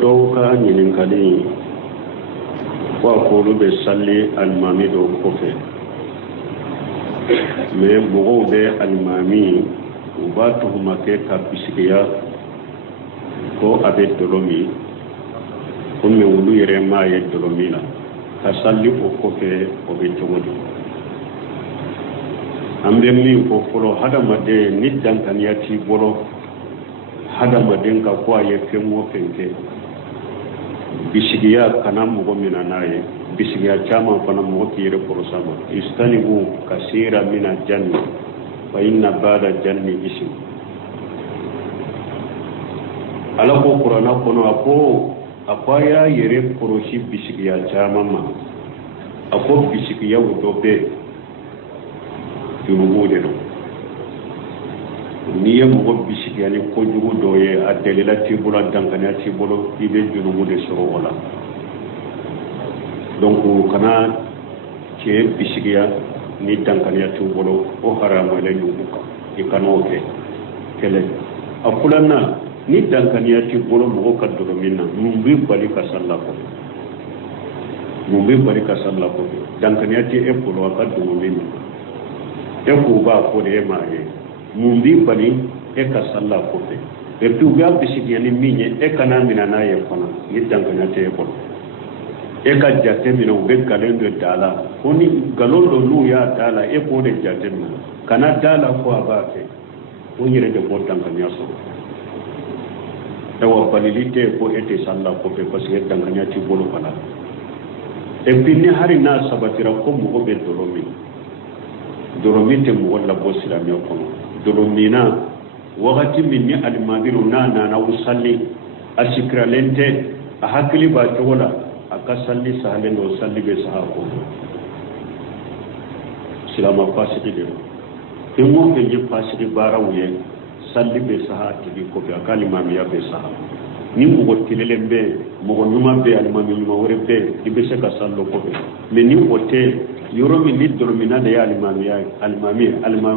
دوكا نينكالي وأقول بسالي المامي دو كوفي مي بغو بي المامي وباتهما كيكا بسكيا كو أبي دولومي كم ولو يرما يدولومي لا كسالي وكوفي وبيتومي ambe min ko folo hadamade ni dankaniyati bolo hadamaden ka ko aye fengo fenke bisigiya kana mugo mina naye bisigiya chama fana mugo kire porosama istanibu kasira mina janni fa inna ba'da janni ism ala ko qur'ana kono akwaya yere poroshi bisigiya chama ma ako bisigiya udobe jurugo de do ni ye mo bisiki ani ko jurugo do ye adelela tibula dankanya tibulo ibe jurugo de soro wala donc kana ke bisiki ya ni dankanya tibulo o harama le yubuka ikanoke kele akulana ni dankanya tibulo mo ka do minna mumbi balika sallako dankanya ti e polo ka do minna eko ba ko de maaye mumbi bali e ka salla ko fe e tu ga bisigi ni minye e kana mina na ye kona ni dangana te ko e ka jate mina ube galendo dala oni galondo lu ya dala e ko de jate mina kana dala ko abake o yire de ko dangana so e wa balilite ko ete salla ko fe parce que dangana ti bolo bala e pinni hari na sabatira ko mo be doromite mu wala bo silamiya kono doromina wakati min ni almamiru na usalli asikralente a hakili ba tola akasalli sahalen do salli be sahako silama fasiki de temo ke je fasiki barawye salli be sahati bi ko be akali mamiya be saha ni mu gotilelembe mo gonuma be almami ma wore be ibe se ka sallo ko be me ni hotel yoromi ni dormina de almami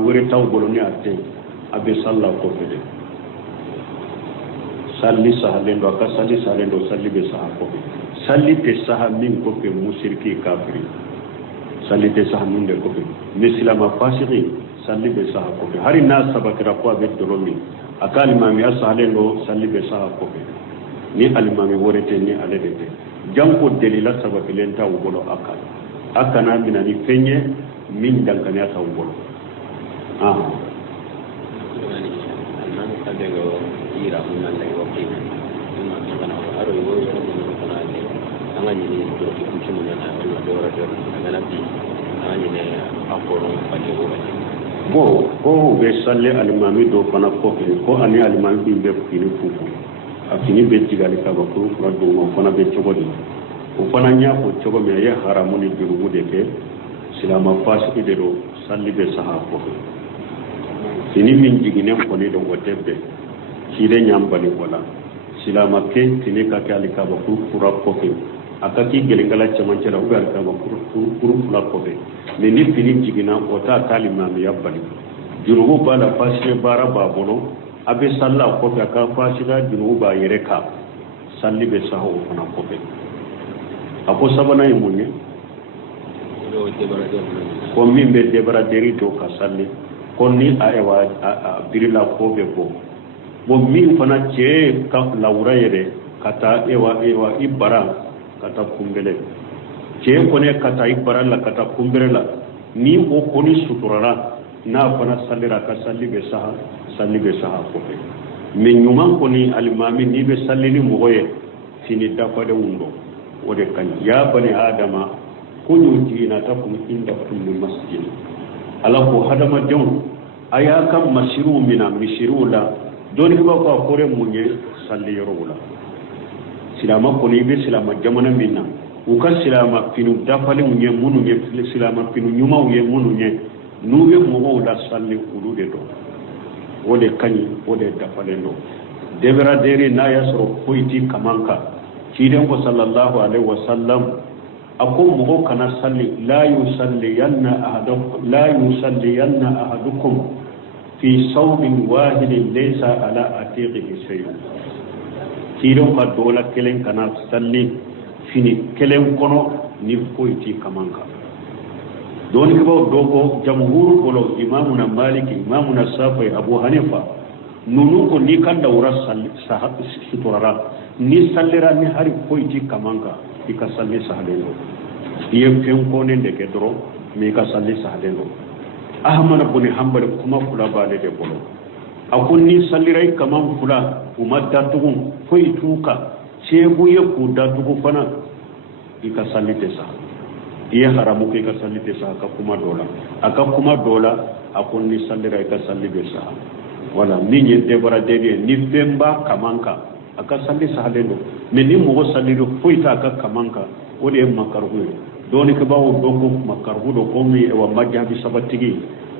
wore taw boloni ate abe salla ko fede salli sahalendo aka salli sahalendo salli be saha ko salli te saha min ko be musirki kafiri salli te saha min de ko be mislama fasiri salli be saha ko hari na sabakira ko abe doromi aka almami sahalendo salli be saha ko ni almami wore te ni alede te janko delila sabakilenta wolo akana minani fenye min dankanya ta wolo annan kadego ira munna lay wakti ma kana aro yo yo kana ne angani ni to ku chumuna na wala dora dora ngana bi angani ne akoro pale go ko be salle alimami do fana ko ani alimami be fini fufu afini be tigali ka ba ko do mo fana be chogodi o fana nya ko cogo me ya haramu ni jurugu de ke silama fasiki de do salli be saha ko sini min jigine ko ne do wotebe shi de nyambali wala silama ke tini ka kali ka ba ku fura ko ke akaki gelingala chamancera ugar ka ba ku fura ko be me ni fini jigina o ta kalima mi yabali jurugu bala fasike bara ba bono abe salla ko ka fasika jurugu ba yereka salli be saha o fana ko be ako sabana e munye ko min be debara derito ka salli ko ni aewa birila ko be ko bo min fana ce ka lawra yede kata ewa ibara kata kumbele ce ko ne kata ibara la kata kumbele la ni o ko ni suturara na fana sallira ka salli be saha ko be min nyuma ko ni almami ni be sallini moye fini dafa de wundo wode kan ya bani adama kunu dinatakum inda kulli masjid ala ko hadama jon aya kam masiru mina misirula doni ko ko kore munye salli yorula silama ko ni be silama jamana minna u ka silama finu dafali munye munu ye silama finu nyuma ye munu ye nuwe mo da salli ulude do wode kani wode dafale do debra dere na yasro poiti kamanka kidan ko sallallahu alaihi wasallam akum mo kana salli la yusalliyanna ahadukum fi sawmin wahidin laysa ala atiqihi shay'un tiron ka dola kelen kana salli fini kelen kono ni foyti kamanka doni ko dogo jamhur bolo imamuna maliki imamuna safai abu hanifa nunu ko ni kan da wura salli sahabi suturara ni sallira ni hari foyti kamanka ika salli sahalendo iye fen ko ne de ke dro mi ka salli sahalendo ahmad ibn hanbal kuma kula bale de bolo akunni sallirai kaman fula umadda tugun foi tuka cebu ya kuda tugu fana ika sallite sa iya haramu ke ka sallite sa aka kuma dola akunni sallirai ka sallibe sa wala minye de bara de ni femba kamanka aka salli sa halendo men ni mo sallido foi ta aka kamanka wode makarhu doni ka bawo doko makarhu do ko mi wa majhabi sabatigi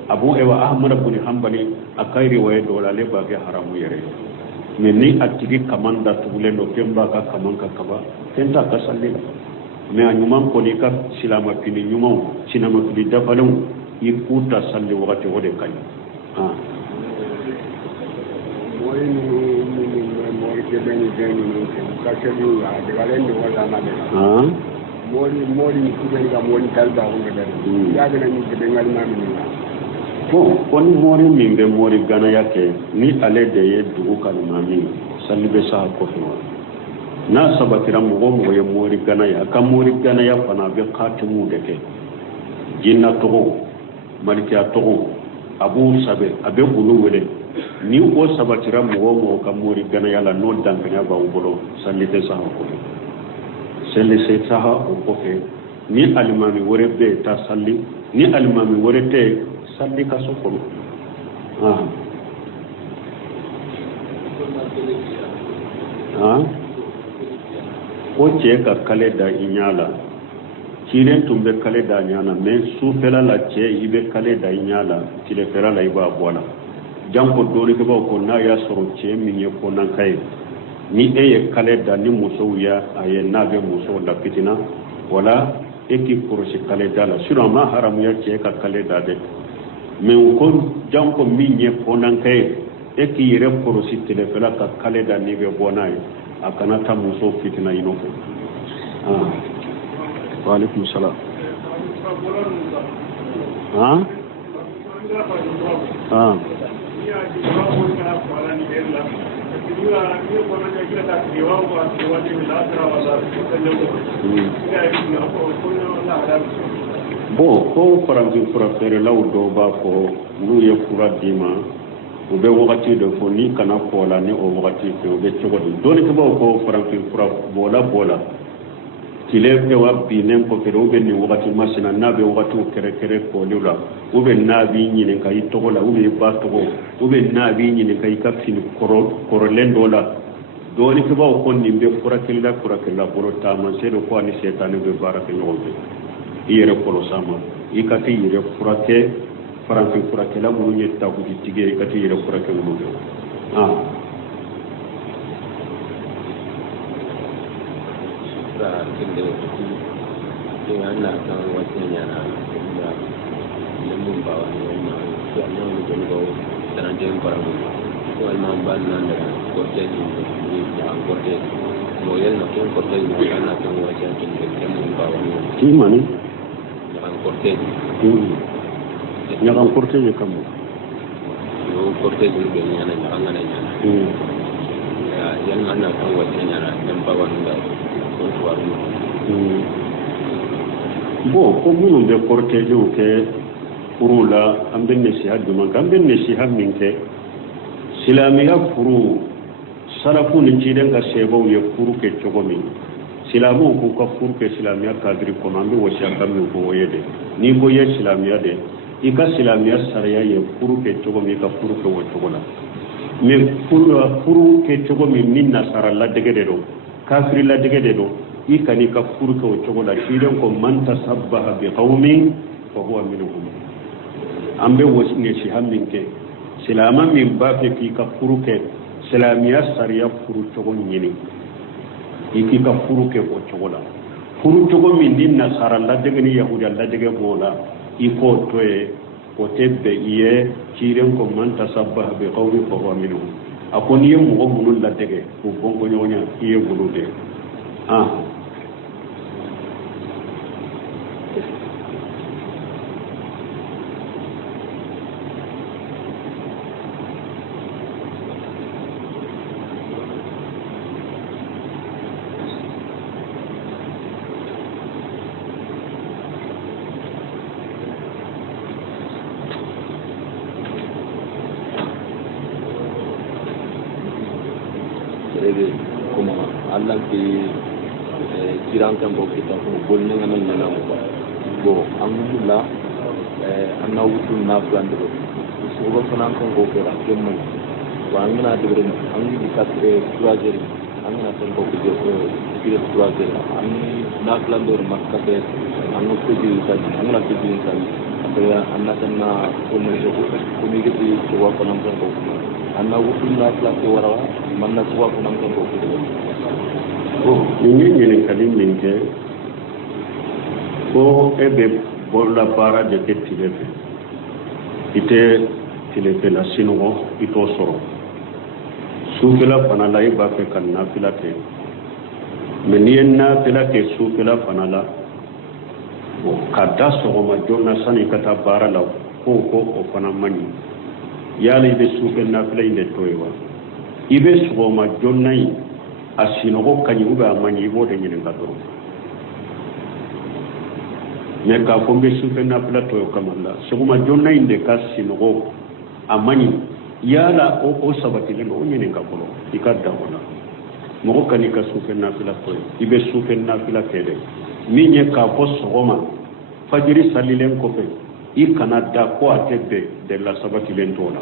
abu ewa ahmad ibn hanbali akai riwaya dola le ba ga haramu yare men ni atigi kamanda tugule do kemba ka kamanka kaba tenta ka salli me anyuma ko ni ka silama pini nyuma sinama pili dafalu ikuta salli wakati wode kai ha moy moy ke beni beni ka shelu ya de galen do wala ma de ha mori ku ben ga mori talba on de ya ga ni de ngal ma mi bon kon mori min be mori gana yake ni ale de ye dugu kan mami salli be sa ko fi na sabatira mo mo ye mori gana ya kam mori gana ya fana be khatimu de ke jinna to malikiya to abu sabe abe bulu wele ni o sabatira mo kam mori gana ya la no dankanya ba bolo salli be sa ko salli se sa ko fe ni alimami wore be ta salli ni alimami wore te salli ka sokolo ko ce ka kale da inyala kiren tumbe kale da nyana men su fela la ce ibe kale da inyala tile fela la iba bola janko dori ko ko na ya soro ce min ye ko nan kai ni ye kale da ni muso ya aye na be muso da fitina wala eki kursi kale da la sura ma haramu ya ce ka kale da de men ko janko min ye ko nan kai eki yere kursi tile fela ka kale da ni be bonai akana ta muso fitina inoko wa alaikum salam bon ko faransi fura fere law do ba ko nu ye fura dima o be wakati do ko ni kana ko la ni o wakati fe o be cogo do ni ko ko faransi fura bola tile be wa binen ko fere o be ni wakati masina na be wakati o kere ko lula o be na bi nyine kai togo la o be ba togo o be na bi nyine kai ka fin koro lendo la do ni ko ko ni be fura killa bolo ta man se do ko ni setane be baraka nyombe yere ko sama ikati yere fura ke faransi fura ke la munu yetta ko tige ikati yere fura ke munu kende ko ana kan wata yana da mun ba wani ma to amma mun ko ko dan den paramu ko alma ban nan da ko te ni da ko te mo yel na ko te ni ana kan wata kende mun ba wani ki mani kan ko te nya kan ko te kam yo ko te ni be ni ana kan ana ya yel na kan wata yana dan ba wani da bon ko munu be cortege o ke furu la an be nasiha duma kan be nasiha min ke silamiya furu salafu ni ciden ka sebo ye furu ke cogo min silamu ko ka furu ke silamiya kadri ko man be wasiya kam min ko yede ni ko ye silamiya de ika silamiya sariya ye furu ke cogo min ka furu ke wo cogo la mais furu ke cogo min nasara la dege de do kafiri la dege de do ikani ka furu ko cogo la shiren ko man tasabbaha bi qaumin fa huwa minhum ambe wasne shi hammin ke silama min ba fe fi ka furu ke silamiya sariya furu cogo nyini iki ka furu ke ko cogo la furu cogo min din nasara la dege ni yahuda la dege bola iko toye ko tebbe iye shiren ko man tasabbaha bi qaumin fa huwa minhum akoni ye mo munun la tege ko bonko nyonya iye bulude kuma Allah ke jiran kan ko kita ko bolne ngana ngana ko alhamdulillah anna wutu na plan do so ko fanan kan ko ko rakemma wa ngana de ren angi di katre tuajer angana tan ko ko dire tuajer angi na plan do makka be anno ko di tan angana ko di tan ya anna tan na ko ne ko mi gidi ko wa fanan kan ko anna wutu na plan ko wara man na ko fanan kan ko ni ñene kadi min ke ko ebe bolla para de kettilefe ite tilefe la sinugo ito soro sufila fana la iba fe kan nafila ke men ni nafila ke sufila fana la o kada sogoma jonna sani kata bara la ko o fana mani yala ibe sufil nafila inde toywa ibe sogoma jonna yi asinogo kanyi ube amanyi ibo de nyine ngadoro me ka kombe sufe na plato yo kamalla suguma jonna inde ka sinogo amanyi yala o sabati le no nyine ngabolo ikadda wala mo kani ka sufe na plato ibe sufe na plato kede minye ka po sogoma fajiri salilen ko fe ikana da ko atebe de la sabati len tola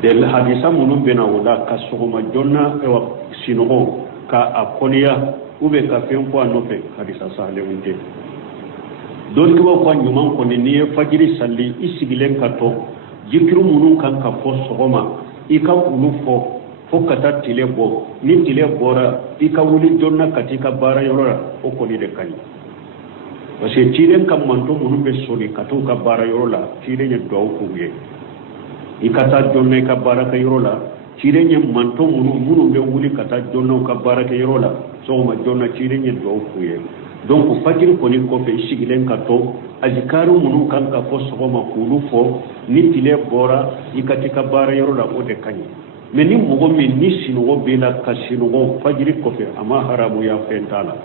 del hadisa munum bena wala ka sogoma jonna e wa sinogo ka akoniya ube ka fen ko anofe hadisa sale unte don ko ko nyuma ko ni fajiri salli isigilen ka to jikiru munun kan ka fo sogoma ika ulu fo kata tile bo ni tile bora ika wuli jonna katika bara yorora o ko ni de kani parce que tire kam manto munun be sori kato ka bara yorola tire ne do ko wiye ikata jonna ka bara ka yorola cirenya manto munu be wuli kata jonna ka baraka yirola so ma jonna cirenya do kuye donc fajir ko ni ko fe sigilen ka to azkaru munu kan ka fo so ma kulu fo ni tile bora ikati ka bara yirola o de kanyi mais ni mogo min ni sinogo bela ka sinogo fajir ko fe ama haramu ya fentala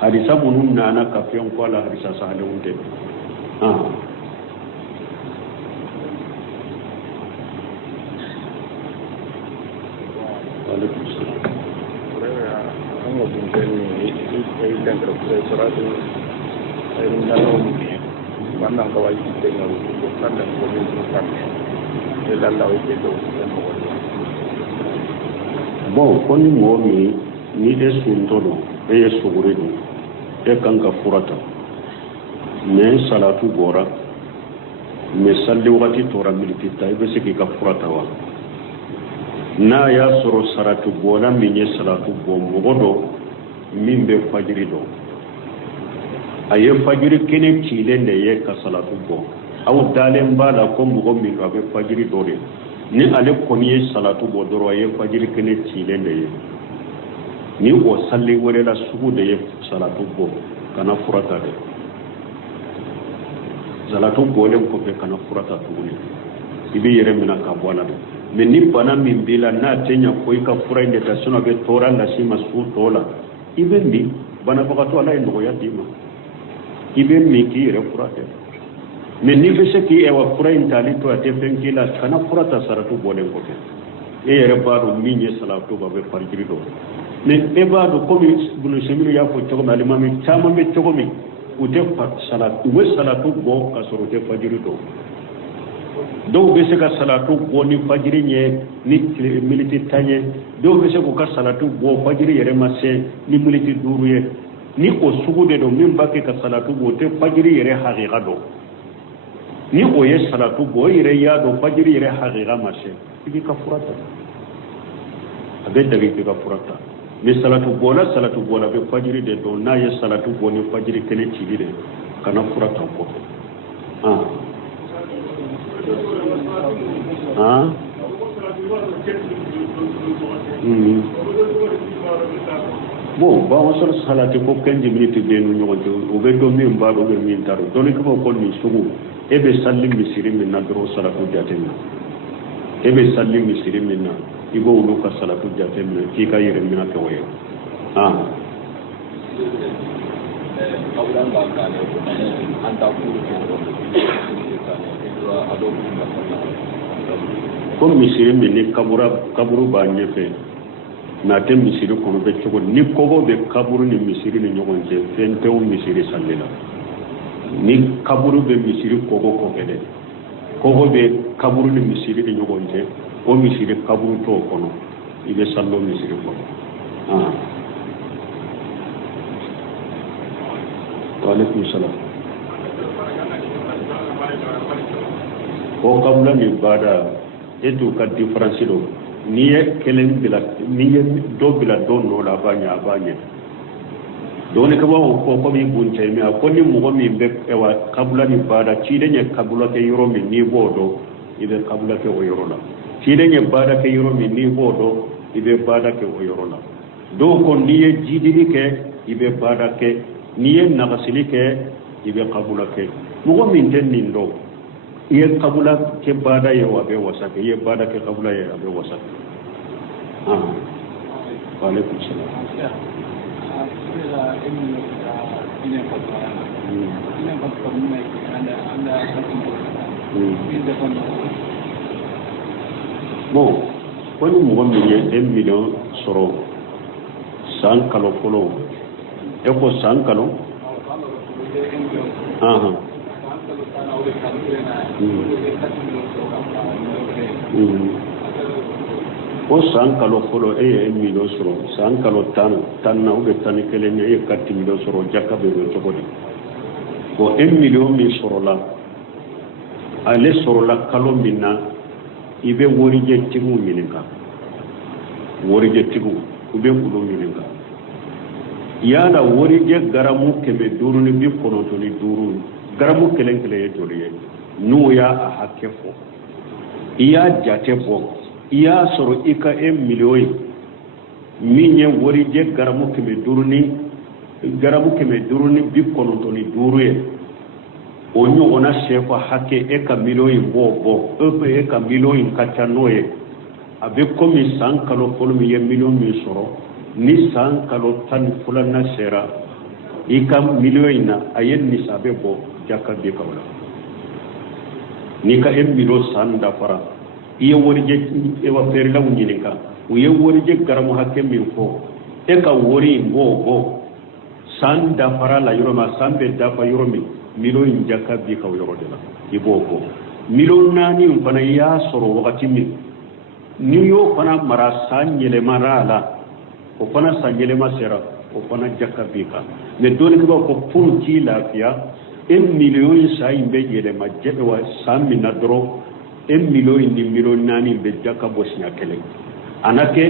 hadisa munu nana ka fe ko la hadisa sahale unte bon ko ni mo ni de suntodo e sugurido e kanka furata mais salatu gora mais salli wati tora militi tay be siki ka furata wa na ya soro salatu gola minye salatu bombo godo mimbe fajiri do aye fajiri kene chilende ye ka salatu bo aw dalen bala ko mbugo mi do be fajiri do de ni ale koniye salatu bo do aye fajiri kene chilende ye ni o salli wore la sugu de ye salatu bo kana furata de salatu bo le ko be kana furata tuguni ibi yere mina ka bona de mais ni bana min bila na tenya ko ka fura inde ta suna be tora la sima su tola ibe mi bana bakato ala ndo ya dima ibe mi ki re furate mais ni be se ki e wa fura intali to ate fenki la kana furata saratu bolen ko ke e yere baado minye salatu ba be farjiri do mais e baado ko mi bunu semiru ya ko to ma limami tama be to mi ute salatu we salatu bo ka soro te fajiri do do be se ka salatu bo ni fajiri nye ni militi tanye do be se ko ka salatu bo fajiri yere masse ni militi duruye ni o sugude do min bakke ka salatu bo te fajiri yere haqiqa do ni o ye salatu bo yere ya do fajiri yere haqiqa masse ibi ka furata abe dagi ka furata mi salatu bola be fajiri de do na ye salatu bo ni fajiri kene cibide kana furata ko bon ba on sor salati ko 15 minutes de no nyoto o be do min ba do min taro don ko ko ni sugu e be sallim misiri min na dro salatu jatenna e be sallim misiri min na ibo no ka salatu jatenna ki ka yere min na to wayo kaburan ba ka ne an ta ku ko misiri min ni kaburu ba nyefe na te misiri kono be cogo ni kogo be kaburu ni misiri ni nyogon je fentew misiri sallila ni kaburu be misiri kogo ko gede kogo be kaburu ni misiri ni nyogon je o misiri kaburu to kono ibe sallo misiri kono wa alaikum salam ko kabula ni bada etu ka difference do niye kelen bila niye do bila do no la banya doni ka bawo ko mi bunche mi ko ni mo mi be ewa kabula ni bada ci de nye kabula ke yoro mi ni bodo ibe kabula ke o yoro la ci de nye bada ke yoro mi ni bodo ibe bada ke o yoro la do ko niye jidini ke ibe bada ke niye nagasili ke ibe kabula ke mo mi ten ni ndo ye kabula ke bada ye wa be wasake ye bada ke kabula ye abe wasake wa alaikum salam bon wani mo mi ye 1 million soro san kalo folo e ko san kalo o san kalo folo e million soro san kalo tan na o be tan kele ne e 4 million soro jakka be do togodi ko 1 million mi soro la ale soro la kalo minna ibe wori je tigu mininka wori je tigu ube kudo mininka yana wori je garamu keme duru ni bi kono to ni duru garamu kelen kele ye joriye nu ya a hakke fo iya jate bo iya soro ika 1 million minye wori je garamu keme duru ni bi kono to ni duru ye onyo ona shefa hake eka million bo eka million kachanoye abe komi san kalo folmi ye million mi soro ni san kalo tan fulana sera ika million na ayen ni sabe bo jaka be kawla ni ka em million san da fara iye wori je e wa fere la wunyininka uye wori je garamu hake mi fo eka wori bo san da fara la yoroma sambe da fa yoromi million jaka bi kaw yorodela iboko million nani fana ya soro wakati min ni yo fana mara sanyele marala o fana sanyele masera o fana jaka bi ka me doni ko ko pour ci lafiya 1 million sa imbe yele majjebe wa sammi na dro 1 million ni million nani be jaka bosnya kele anake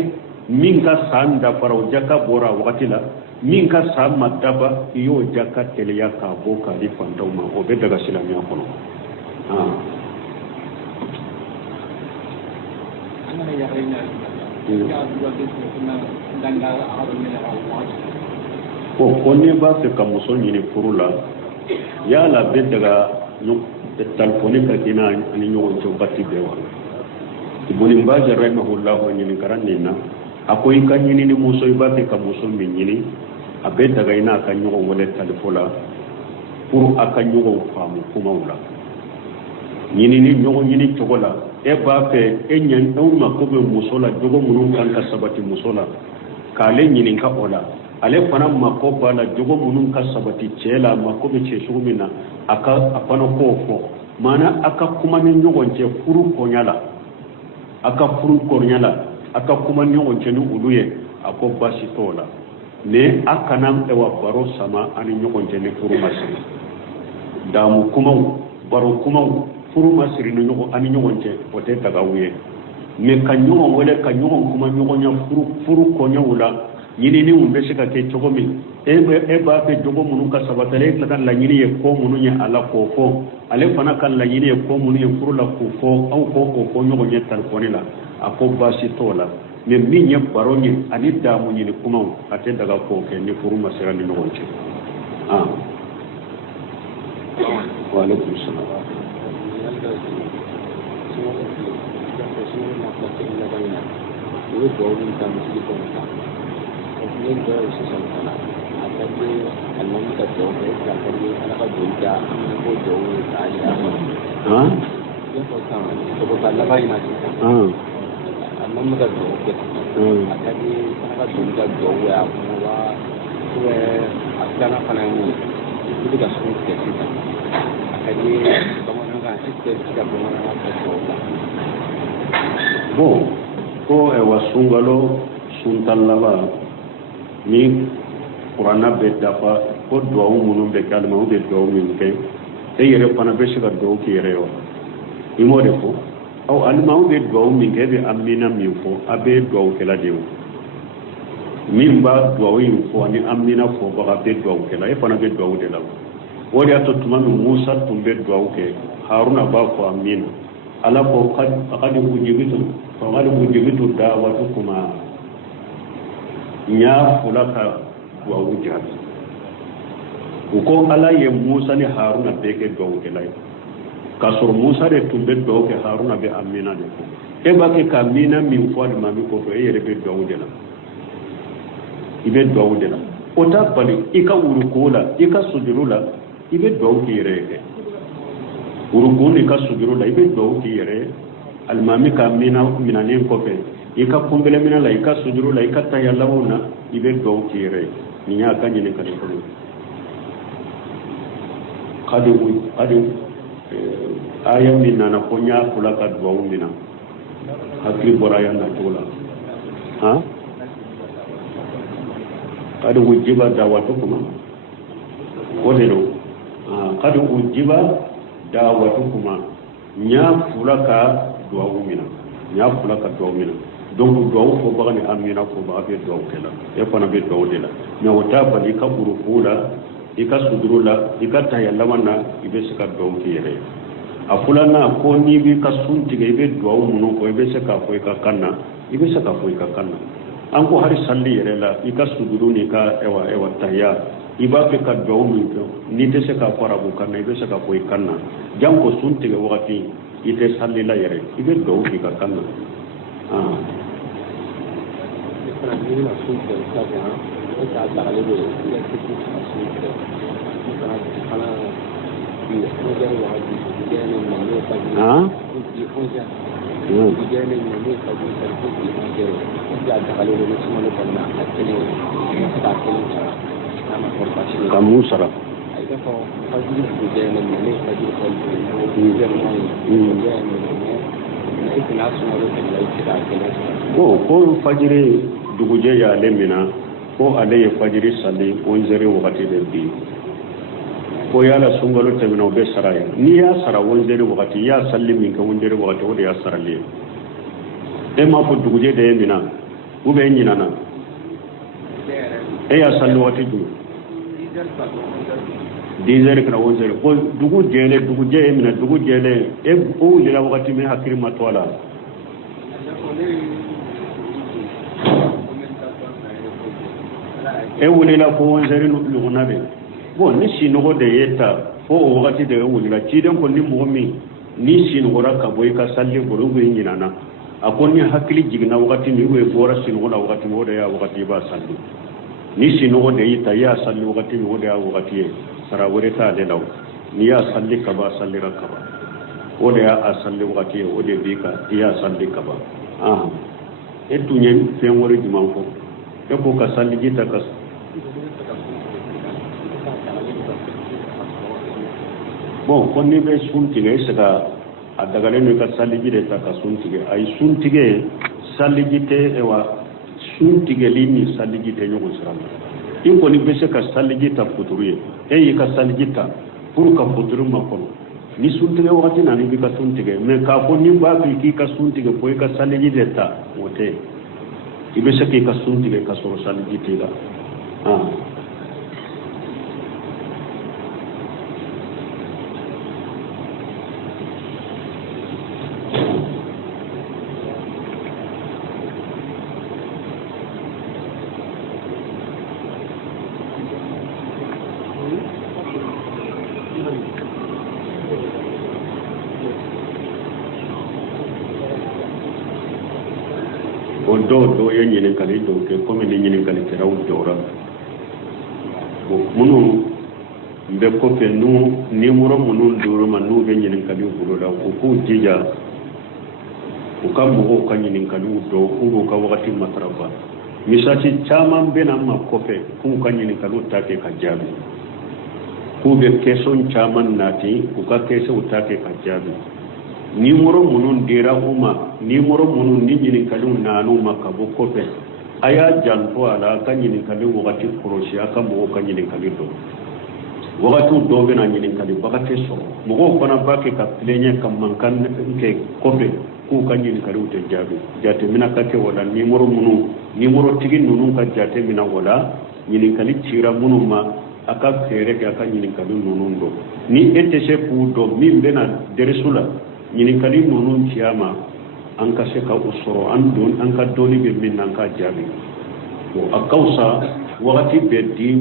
minka sanda faro jaka bora wakati la minka sama daba iyo jaka tele ya ka boka di fantauma o be daga silamiya kono ana ya rena ya dua kuna danga arone ya wa ko ne ba se ka muso ni furula ya la be daga no telefoni ka kina ani nyoon to batti be wa ibuni mbaje rahimahullah ni karanina akoy kan ni muso ibate ka muso min ni abe daga ina kan yugo wala telefola pour aka yugo famu kuma wala yini ni yugo yini chogola e ba fe enyan ma ko be musola jogo munun kan ka sabati musola kale yini ka ola ale fana ma ko bala jogo munun ka sabati chela ma ko be che shugumina aka apano ko mana aka kuma ni yugo je furu ko nyala aka furu ko nyala aka kuma ni yugo je nu uluye ako basi tola ne akanam ewa baro sama ani nyokonje ne furu masiri damu kuma baro kuma furu masiri no nyoko ani nyokonje pote tagawuye me kanyo wala kanyo kuma nyokonya furu ko nyawula yini ni umbe shika ke chogomi e ba fe jogo munu ka sabatale kan la yini e ko munu nya ala ko fo ale fana kan la yini e ko munu e furu la ko fo au ko nyokonya tar konila ako basi tola me minya baronye ani damu ni kuma ate daga ko ke ni furu masira ni nonche wa alaikum salam Bon, ko e wasungalo suntallaba ni qur'ana be dafa ko duwawu munun be kalma o be duwawu min ke e yere fana be shiga duwawu ki yere yo imo de ko aw alma o be duwawu min ke be amina min fo abe duwawu kala de min ba duwawu yin fo ni amina fo ba be duwawu kala e fana be duwawu de la wodi ato tumanu musa tumbe duwawu ke haruna ba ko amina ala ko qad ujibitu da'watukuma nya fulaka wa wujhat ko ala ye musa ni haruna be ke do ke lay kasur musa de tumbe do ke haruna be amina de ko e ba ke kamina min fo de mami ko to e yere be do de la ibe do de la o ta bali ika urukola ika sujurula ibe do ke yere ke urukuni ka sujurula ibe do ke yere almami ka mina minanen ko fe ika kumbele mina la ika sujuru la ika tayallawuna ibe do kire ni ya kanyi ne kare ko kadu ayam minna na konya kula ka do mina hakri boraya na tola ha kadu ujiba dawatukuma wodero kadu ujiba dawatukuma nya fulaka duwawu mina nya fulaka duwawu mina donc duwawu fo bagani amina ko ba be duwawu kala e fana be duwawu de la mais wata bali ka burukula ika sudurula ika tayallamanna ibe sika duwawu kire afulana ko ni bi ka suntige ibe duwawu muno ko ibe sika ko ika kanna ibe sika ko ika kanna an ko hari salli yere la ika suduru ni ka ewa tayya iba be ka duwawu min ni te sika fara bu kanna ibe sika ko ikanna jam ko suntige wakati ite salli la yere ibe duwawu ki ka kanna kamu sara ko fajiri duguje ya lemina ko ale fajiri salli on zere wakati de bi ko yala sungalo tabina be saraya ni ya sara on zere wakati ya salli min ka on zere wakati o ya sarale e ma ko duguje de mina ube nyinana e ya salli wakati du 10 heures kana 11 heures ko dugu jele mina dugu jele e o lila wakati me hakiri matwala e wulila ko 11 heures luguna be bon ni sinogo de yeta o wakati de wulila ciden ko ni momi ni sinogora ka boy ka salli boro be nyinana akoni hakili jigna wakati ni we bora sinogo la wakati moda ya wakati ba salli ni sinogo de yeta ya salli wakati moda ya wakati sara wureta de law ni ya salli kaba salli rakaba o de ya salli wakati o de bika ya salli kaba e tunyen fen wori diman ko e ko ka salli jita ka bon ko ni be suntige sega adagale no ka salli jide ta ka suntige ay suntige salli jite e wa suntige lini salli jite nyogo sirama in ko ni be se ka salli jita futuruye e yi ka salli jita pour ka futuru makon ni suntige wakati na ni bi ka suntige me ka ko ni ba ki ka suntige ko ka salli jite ta wote ibe se ki ka suntige ka so salli jite la do ye nyinin kali do ke comme ni nyinin kali kera u dora munu be ko fe nu numéro munu duro ma nu be nyinin kali u bulo da ko jija ko kam mo ko nyinin kali u do ko ka wakati matrafa misati chaman bena ma ko fe ko ka nyinin kali u take ka jabi ko be question chaman nati ko ka question u take ka jabi numéro munun dira uma numéro munun ni nyinin kalu nanu makabo kope aya janto ala kan nyinin kalu wakati koroshi aka mo kan nyinin kalu do wakati do be na nyinin kalu bakate so mo ko na bake ka plenya kam mankan ke kope ku kan nyinin kalu te jabe jate mina kake wala numéro munun numéro tigi nunu ka jate mina wala nyinin kalu tira munun ma aka fere ka kan nyinin kalu nunu do ni ete se pu do min bena deresula ñini kali nonu ciyama an ka se ka usoro an ka doni be min nan ka jabi o akausa wakati be di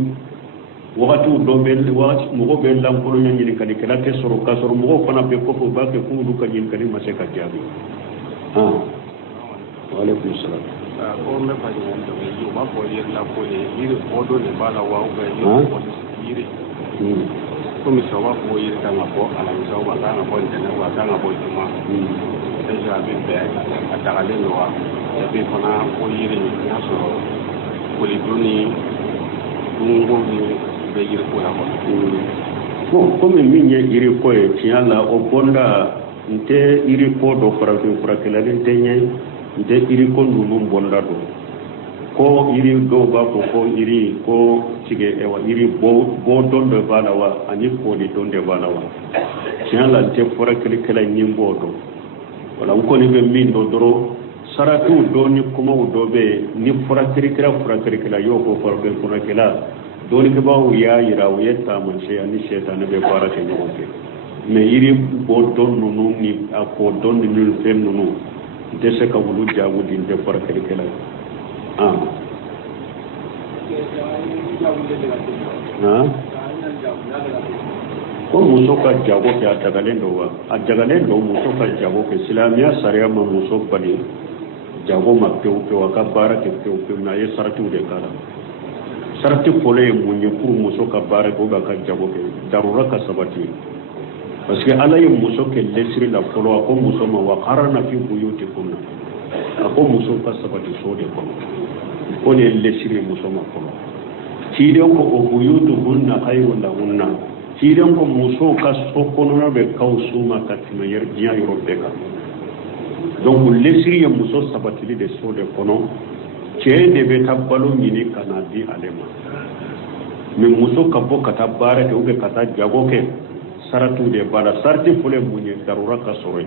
wakati do be wakati mo be lam ko ñini kali kala te soro ka soro mo ko na be ko ba ke ko du ka ñini kali ma se ka jabi wa alaikum salam ko me fa ni ndo yi ma ko yi la ko yi ko do le bala wa o be yi ko mi sawa ko yi ka ma ko ala mi sawa ka ma ko ndene wa ka ma ko tuma deja be be ata ale no wa be fana ko yi ni na so ko li duni ngo ni be yi ko la ko comme min ye iri ko e tiala o bonda nte iri ko do frakela nte nye nte iri ko nunu bonda do ko iri do ba ko iri ko tige ewa iri bo don de bala wa ani ko di don de bala wa tiala nte frakela nyimbo do wala ko ni be min do doro saratu do ni kuma do be ni frakela yo ko frakela do ni ke bawo ya ira wo yetta man she ani shaytan be fara ke no ke me iri bo don nunu ni ko don ni fen nunu de se ka wulu jawu din de frakela ko muso ka jago ke atagalen do muso ka jago ke silamiya sariya ma muso bani jago ma pew ka bara ke pew na ye saratu de kala sarati pole munye pour muso ka bara ko ka jago ke darura ka sabati parce que ala ye muso ke lesri la polo ko muso ma wa qarana fi buyutikum ko muso ka sabati so de ko ne lesri muso ma polo tiiden ko o buyutu hunna khayrun lahunna tiiden ko muso ka sokono be kawsuma katima yerjiya yorobeka donc lesri ya muso sabatili de so de kono de be tabbalo nyini kana di alema min muso ka bo kata bare ke ube kata jago ke saratu de bala sarti fule munye darura ka soro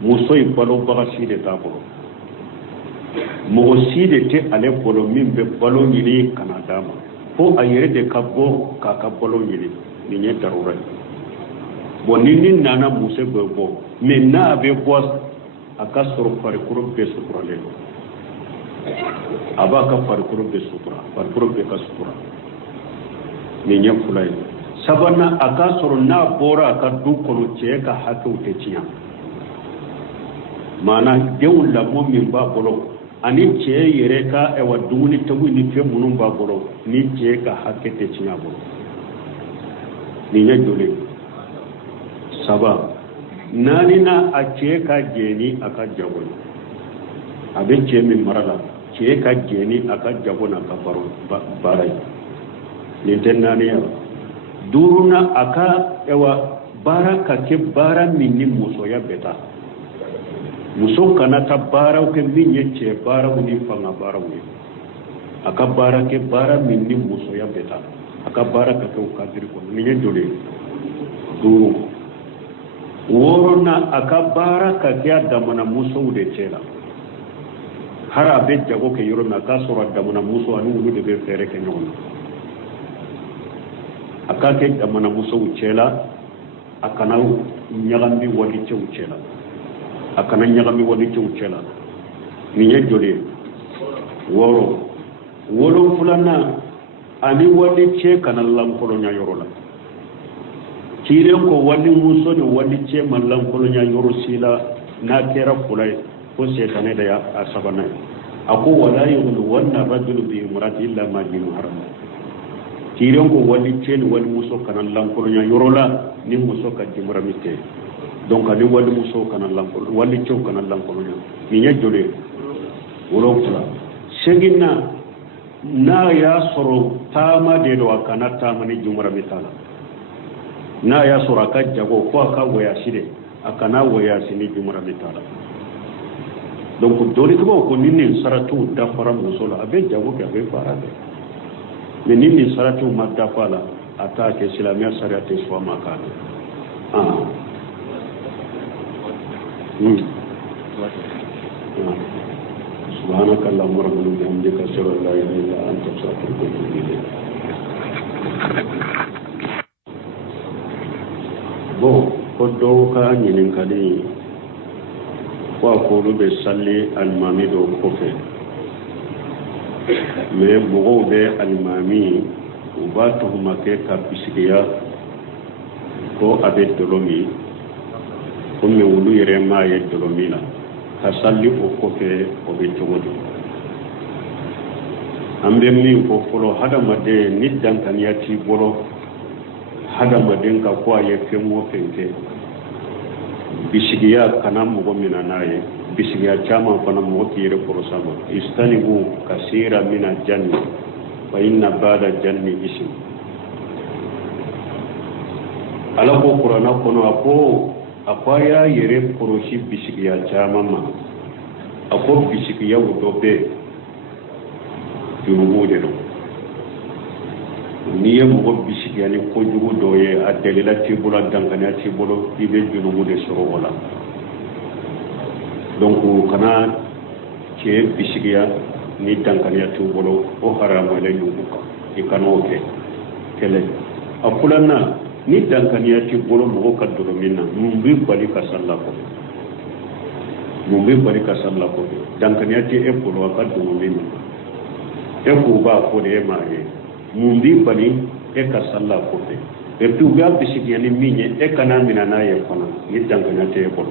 muso i balo baga si de tabolo mo si de te ale bolo min be balo nyini kana dama ko ayere de kabbo ka balo nyini ni nye darura bon ni nana muso be bo me na be bo aka soro parikuro be sukurale abaka parikuro be ka sutura ni nye fulay sabana aka soro na bora aka du kono che ka hakku te ciya mana dewul la mo min ba bolo ani che yere ka e wa dumuni tabu ni fe munun ba bolo ni che ka hakke te ciya bolo ni nye dole saba nani na a ce ka jeni aka jago abin ce min marala ce ka jeni aka jago na ka barai ninten nani ya duruna aka ewa bara ka ke bara minni muso ya beta muso kana ta bara ke min yace bara ni fanga bara ni aka bara ke bara minni muso ya beta aka bara ka ke ka dirko ni ne dole duru worona aka bara ka kya damana muso de cela hara be jago ke yoro na ka soro damana muso anu wulu de be fere ke nyon aka ke damana muso cela akana nyagambi wadi ce cela akana nyagambi wadi ce cela ni nye jole woro fulana ani wadi ce kana lankolo nya yoro la kiren ko wani muso ne wani ce mallan kolonya yoro sila na kera kulai ko setane da ya asabana ako wala yughlu wanna rajulu bi imrati illa ma jinu haram tiren ko wali cel wali muso kanan lankolo nya yorola ni muso ka jimra mite donc ali wali muso kanan lankolo wali cew kanan lankolo nya ni nya jole wolo fula segina na ya soro tama de do akana tama ni jumra mitala na ya soro aka jago ko aka waya shide akana waya sini jumra mitala donc doli ko nini saratu da fara musola abe jago ke abe fara be mais nini saratu madda fala ata ke islamia sarati so makana سبحانك اللهم ربنا وبحمدك اشهد ان لا اله الا انت استغفرك واتوب اليك bon ko do ka nyinin kali wa ko be salli almami do ko fe mais mo be almami o ba to make ka bisikiya ko abe dolomi ko me wulu yere ma ye dolomi la ka salli o ko fe o be togodi ambe mi ko folo hadamade ni dankaniati bolo hadamaden ka ko aye femo fenke bisigiya kana mogo mina naye bisigiya chama fana mogo kire porosama istanibu kasira mina janni fa inna ba'da janni ism ala ko qur'ana kono akwaya yere poroshi bisigiya chama ma ako bisigiya udobe jurugo de do niye mogo bisigiya ni ko jugo doye adelila tibula dankanya tibulo ibe jurugo de soro wala donc kana ke bisigiya ni dankanya tibulo o harama le yubuka ikanoke kele akulana ni dankanya tibulo mogo kaddo minna mumbi bali ka sallako dankanya ti e polo kaddo minna e ko ba ko de maye mumbi bali e ka salla ko fe e tu ga bisigiya ni minye e kana mina na ye kona ni dankanya te e polo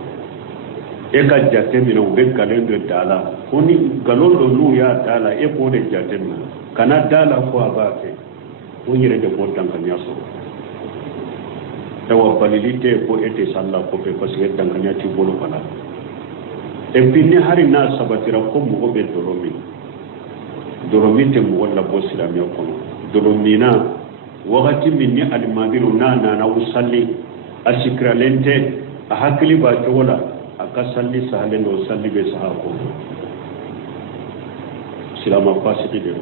e ka jate mina ube kalendo dala koni galondo nu ya dala e ko de jate mina kana dala ko abake o yire de ko dankanya so tawa balilite ko ete salla ko fe parce que dankanya ti bolo kala e pinni hari na sabatira ko mo be doromi te mo wala bo silamiya kono doromina wakati minni almadiru na usalli asikralente a hakili ba tola aka salli sahalen do salli be sahako silama fasiki de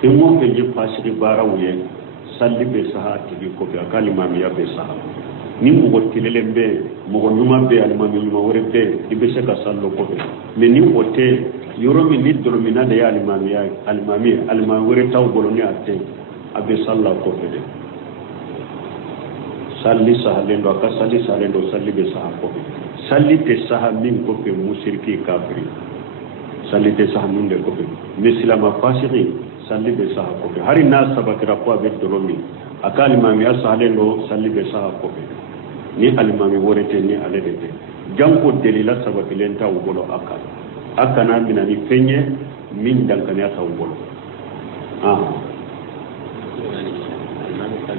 temo ke je fasiki barawye salli be sahati ko be akali mamiya be sahako ni mo tilelembe mo nyuma be almami nyuma wore be ibe se ka sallo ko be me ni wote yoromi ni doromina de almami wore taw boloni atte abe salla ko fede salli sahalendo aka salli sahalendo salli be sahako salli te saha min ko be musirki kafiri salli te saha min de ko be mislama fasiki salli be sahako hari na sabakira ko abe doromi aka almami sahalendo salli be sahako ni almami wore te ni alede te janko delila sabakilenta ubolo akana mina ni fenye min dankanya ta ubolo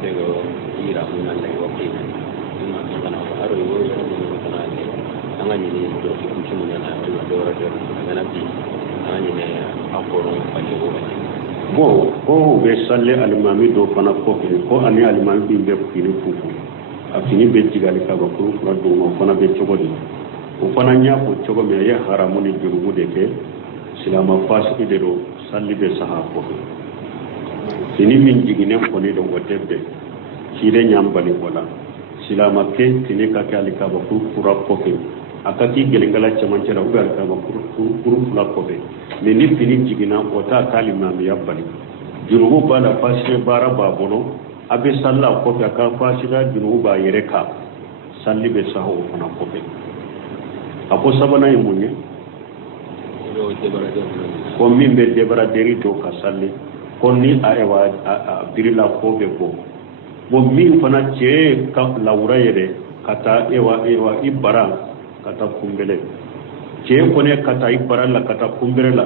dego ira mun Allah ya wakil ina magana ba aro yo yo mun kana ne angani ne do ku mun na wala do rajo ngana bi angani ne akoro pa ko be salle almami do fana ko ani almami bi be fini fufu afini be jigali ka ba ko do mo fana be chogodi o fana nya ko chogo me ya haramu ni jurugu de ke silama fasiki de do salli be sahako sini min jigine ko ne do wotebe sire nyambali wala silama ke tini ka kali ka ba kura ko ke akati gelengala chamanchera ugal ka ba kuru fula ko be ne ni fini jigina o ta kalima mi yabali jurugo bala fashe bara ba bono abe salla ko ka fashe da jurugo ba yereka salli be saho fana ko be ako sabana yimunye ko min be debara deri to ka salli konni aewa birila ko be ko bo min fana ce ka laura yede kata ewa ibara kata kumbele ce ko ne kata ibara la kata kumbele la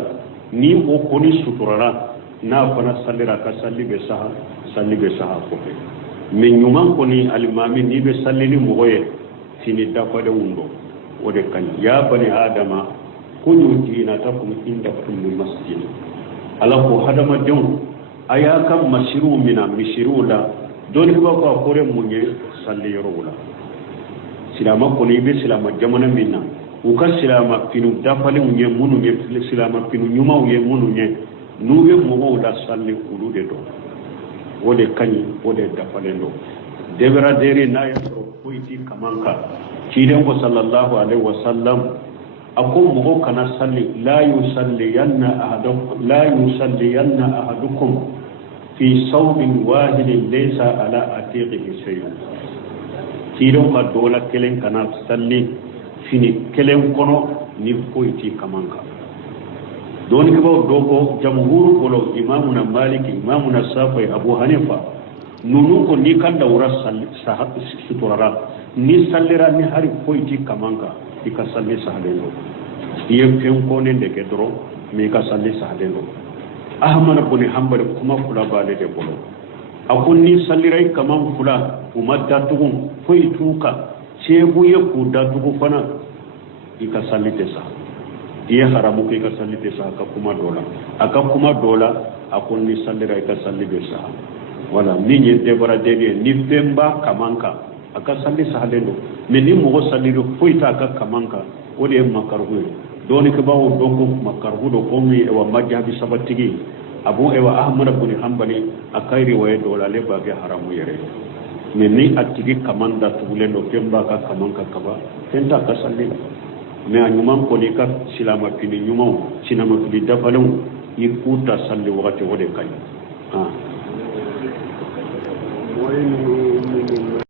ni o koni suturara na fana sallira ka salli be saha ko fe mais nyuman koni alimami ni be sallini mogoye fini dafade wundo wode kan ya bani adama kunyu dinatakum inda kulli masjid ala ko hadama jon aya kam mashiru mina mishiru la doni ko ko kore munye salli yorula silama koni be silama jamana minna u ka silama finu dafale munye munu ye silama finu nyuma ye munu ye nuwe mo da salli ulude do wode kanyi wode dafale do debera dere na ya ko poiti kamanka kidan ko sallallahu alaihi wasallam akon mo kana salli la yusalliyanna ahadukum fi sawbin wahidin laysa ala atiqihi shay'un kidan ka dola kelen kana salli fini kelen kono ni poiti kamanka doni ko dogo jamhur ko imamuna maliki imamuna safai abu hanifa nunu ko ni kan da wura sahabi suturara ni sallira ni hari poiti kamanka ika salli sahalendo iye fen ko ne de ke dro mi ka salli sahalendo ahmad ibn hanbal kuma kula bale de bolo akun ni sallirai kaman kula umadda tugun poituka cebu ye ku da tugu fana ika salli te sa iye haramu ke ka salli te sa aka kuma dola akun ni sallirai ka salli be sa wala minye debara debe ni femba kamanka aka salli sahalendo mais ni mo sallido foita aka kamanka wode makarhu doni ke bawo doko makarhu do komi e wa majhabi sabatigi abu e wa ahmad ibn hanbali akairi wa dola le bage haramu yere mais ni atigi kamanda tugulendo femba ka kamanka kaba tenta ka salli mais anyuma ko ni ka silama pini nyuma sinama pini dafalon yikuta salli wakati wode kay